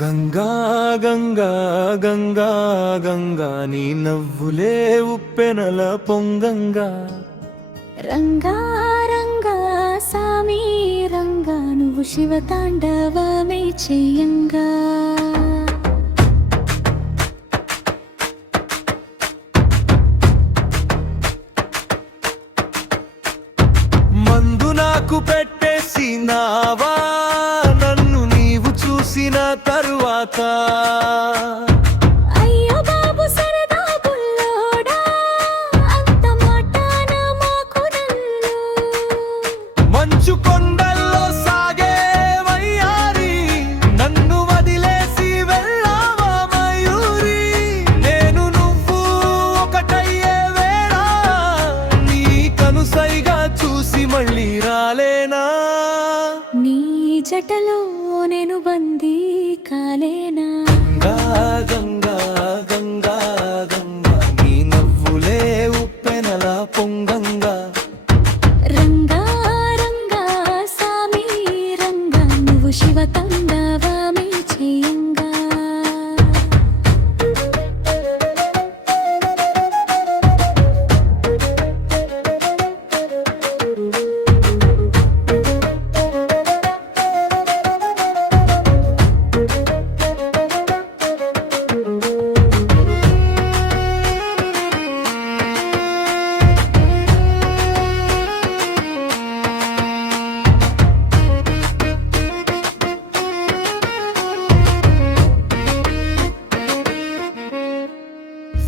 గంగా గంగా గంగా గంగా నీ నవ్వులే ఉప్పెనల పొంగంగా రంగా రంగా సామి రంగా నువ్వు శివ తాండవమే చెయ్యంగా మందు నాకు పెట్టేసినావా నన్ను నీవు చూసిన తరువాత అయ్యో బాబు సరదా బుల్లోడా అంత మాటాన మాకు నన్ను మంచు కొండల్లో సాగే వయ్యారి నన్ను వదిలేసి వెళ్ళావా మయూరి నేను నువ్వు ఒకటయ్యే వేళ నీ కనుసైగా చూసి మళ్ళీ రాలేనా నీ జటలో నేను బందీ కాలేనా గంగా గంగా గంగా నీ నవ్వులే ఉప్పెనల పొంగంగా రంగా రంగా సామి రంగా నువ్వు శివ తాండవమే చెయ్యంగా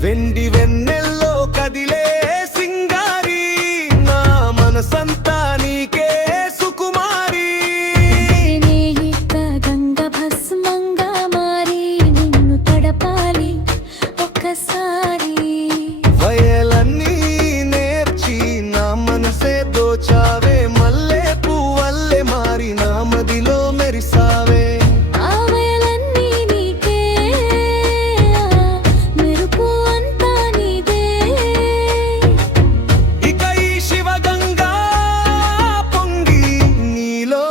వెండి వెన్నెల్లో కదిలే సింగారి నా మనసంతా నీకే సుకుమారి నేనే ఇక గంగ భస్మంగా మారి నిన్ను తడపాలి ఒక్కసారి వయలన్నీ నేర్చి నా మనసే దోచావే మల్లె పువ్వల్లే మారి నా మదిలో మెరిసావే ఆవయలన్నీ నీకే మెరుపు అంతా నీదే ఇక ఈ శివగంగా పొంగి నీలో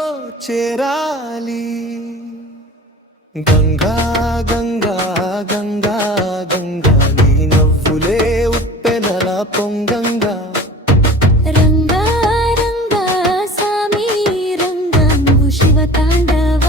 చేరాలి గంగా గంగా గంగా గంగా నీ నవ్వులే ఉప్పెనల పొంగంగా రంగా రంగా సామి రంగా నువ్వు శివ తాండవ